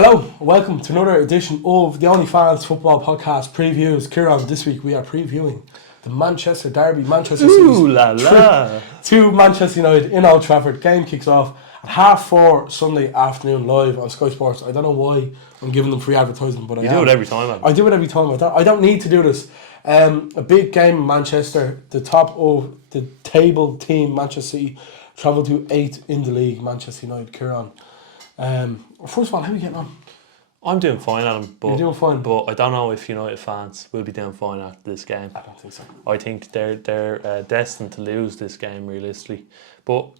Hello, welcome to another edition of the Only Fans Football Podcast Previews. Kieran, this week we are previewing the Manchester Derby, Manchester City to Manchester United in Old Trafford. Game kicks off at 4:30 Sunday afternoon live on Sky Sports. I don't know why I'm giving them free advertising, but You do it every time. I do it every time. I don't need to do this. A big game in Manchester. The top of the table team, Manchester City, travel to 8th in the league, Manchester United. Kieran. First of all, how are you getting on? I'm doing fine, Adam. But, You're doing fine? But I don't know if United fans will be doing fine after this game. I don't think so. I think they're destined to lose this game, realistically. But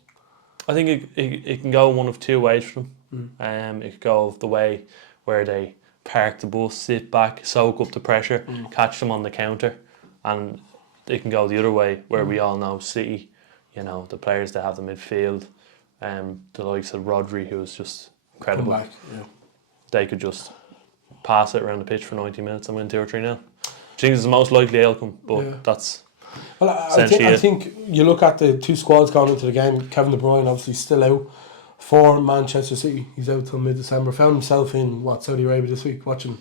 I think it can go one of two ways for them. It could go the way where they park the bus, sit back, soak up the pressure, catch them on the counter. And it can go the other way where we all know City, the players that have the midfield, the likes of Rodri, who's just incredible. Come back, yeah. They could just pass it around the pitch for 90 minutes and win 2 or 3-0. I think it's the most likely outcome, but that's I think you look at the two squads going into the game. Kevin De Bruyne obviously still out for Manchester City. He's out till mid-December. Found himself in Saudi Arabia this week watching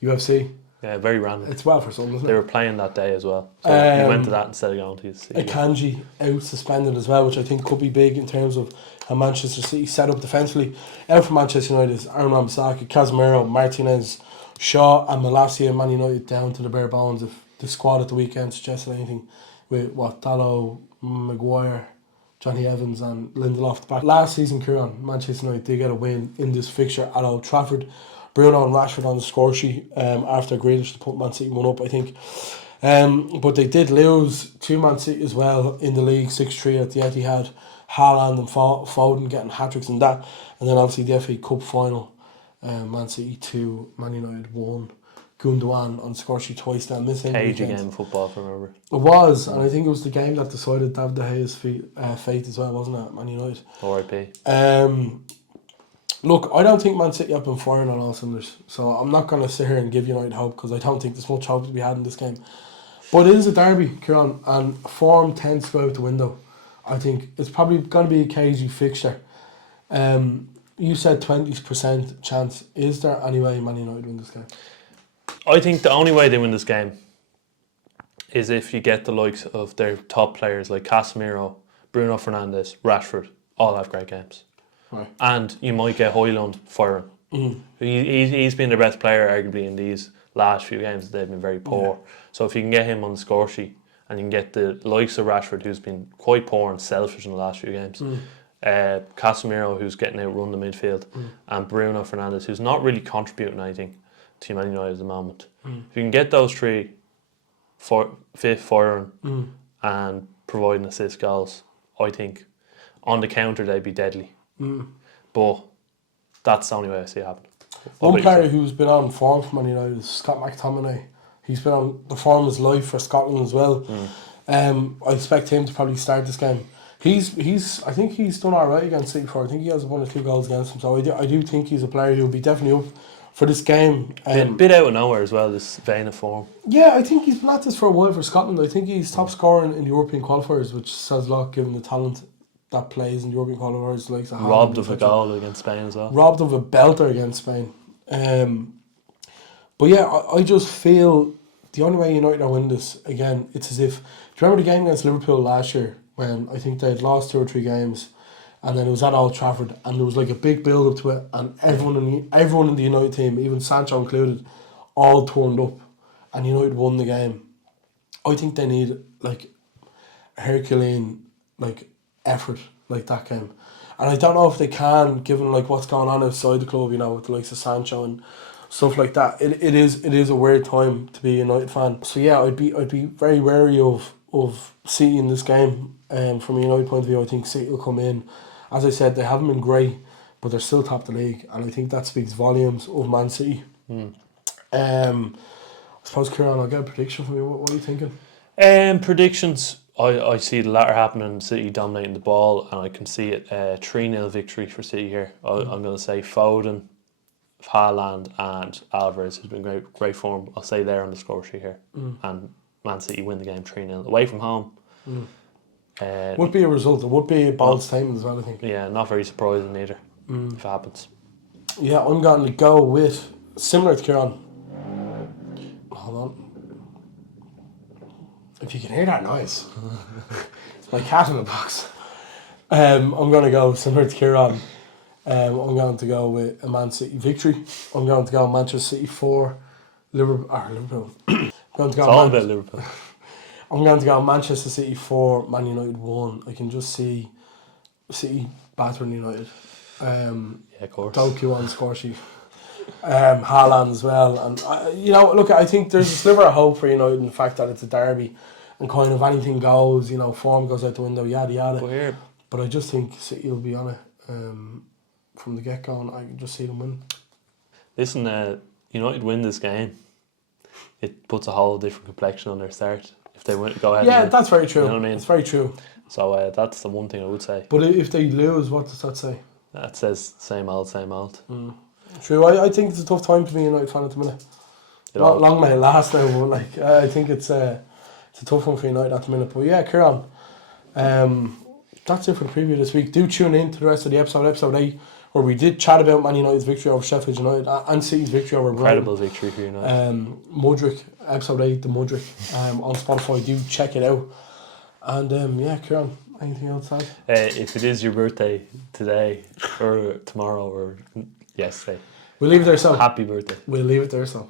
UFC. Yeah, very random. It's well for some, isn't it? They were playing that day as well, so he went to that instead of going to his City. Akanji out suspended as well, which I think could be big in terms of how Manchester City set up defensively. Out for Manchester United is Aaron Ramsdale, Casemiro, Martinez, Shaw and Malacia. Man United down to the bare bones. If the squad at the weekend suggested anything with Dalot, Maguire, Johnny Evans and Lindelof at the back. Last season, Kieran, Manchester United did get a win in this fixture at Old Trafford. Bruno and Rashford on the score sheet after Grealish to put Man City 1 up, I think. But they did lose to Man City as well in the league, 6-3 at the Etihad. Haaland and Foden getting hat-tricks in that. And then obviously the FA Cup final, Man City 2, Man United 1. Gundogan on the score sheet twice now. Cage game of football, if I remember. It was, and I think it was the game that decided David De Gea's fate as well, wasn't it, Man United? R.I.P. Look, I don't think Man City have been firing on all cylinders, so I'm not going to sit here and give United hope because I don't think there's much hope to be had in this game. But it is a derby, Kieran, and form tends to go out the window. I think it's probably going to be a cagey fixture. You said 20% chance. Is there any way Man United win this game? I think the only way they win this game is if you get the likes of their top players like Casemiro, Bruno Fernandes, Rashford, all have great games. Right. And you might get Højlund firing. He's been their best player arguably in these last few games. They've been very poor. Yeah. So if you can get him on the score sheet and you can get the likes of Rashford, who's been quite poor and selfish in the last few games, Casemiro, who's getting outrun the midfield, and Bruno Fernandes, who's not really contributing anything to Man United at the moment. If you can get those three fit firing and providing assist goals, I think on the counter they'd be deadly. But that's the only way I see it happen. One player who's been on form for Man United is Scott McTominay. He's been on the form of his life for Scotland as well. I expect him to probably start this game. I think he's done alright against City before. I think he has 1 or 2 goals against him. So I do think he's a player who'll be definitely up for this game. Bit out of nowhere as well, this vein of form. Yeah, I think he's been at this for a while for Scotland. I think he's top scorer in the European qualifiers, which says a lot given the talent that plays in the European qualifiers. Like robbed of a goal against Spain as well. Robbed of a belter against Spain. But yeah, I just feel the only way United are winning this, again, it's as if... Do you remember the game against Liverpool last year when I think they had lost 2 or 3 games and then it was at Old Trafford and there was like a big build up to it and everyone in the United team, even Sancho included, all turned up and United won the game. I think they need like Herculean effort like that game. And I don't know if they can, given like what's going on outside the club, with the likes of Sancho and stuff like that. It is a weird time to be a United fan. So yeah, I'd be very wary of City in this game. From a United point of view, I think City will come in. As I said, they haven't been great, but they're still top of the league, and I think that speaks volumes of Man City. I suppose, Kieran, I'll get a prediction from you. What are you thinking? Predictions. I see the latter happening, City dominating the ball, and I can see it 3-0 victory for City here. I'm going to say Foden, Haaland and Alvarez, who's been great form. I'll say they're on the score sheet here. And Man City win the game 3-0. Away from home. Would be a result. It would be a bold statement as well, I think. Yeah, not very surprising either, if it happens. Yeah, I'm going to go with similar to Kieran. Hold on. If you can hear that noise, it's my cat in the box. I'm going to go similar to Kieran. I'm going to go with a Man City victory. I'm going to go Manchester City 4, Liverpool. I'm going to It's go all about Liverpool. I'm going to go Manchester City 4, Man United 1. I can just see City battering United. Yeah, of course. Doku on score sheet. Haaland as well. And, look, I think there's a sliver of hope for United in the fact that it's a derby and kind of anything goes, form goes out the window, yada yada. But here, But I just think City will be on it from the get-go, and I can just see them win. listen, United win this game. It puts a whole different complexion on their start. If they go ahead. Yeah, and that's very true. You know what I mean? It's very true. So that's the one thing I would say. But if they lose, what does that say? That says same old, same old. True. I think it's a tough time to be a United fan at the minute. Long may it last now, but I think it's a tough one for United at the minute. But yeah, Kieran, that's it for the preview this week. Do tune in to the rest of the episode 8, where we did chat about Man United's victory over Sheffield United and City's victory over Brighton. Incredible victory for United. Mudrick, episode 8, the Mudrick, on Spotify. Do check it out. And yeah, Kieran, anything else to add? If it is your birthday today or tomorrow or yesterday, We'll leave it there, so. happy birthday. We'll leave it there, so.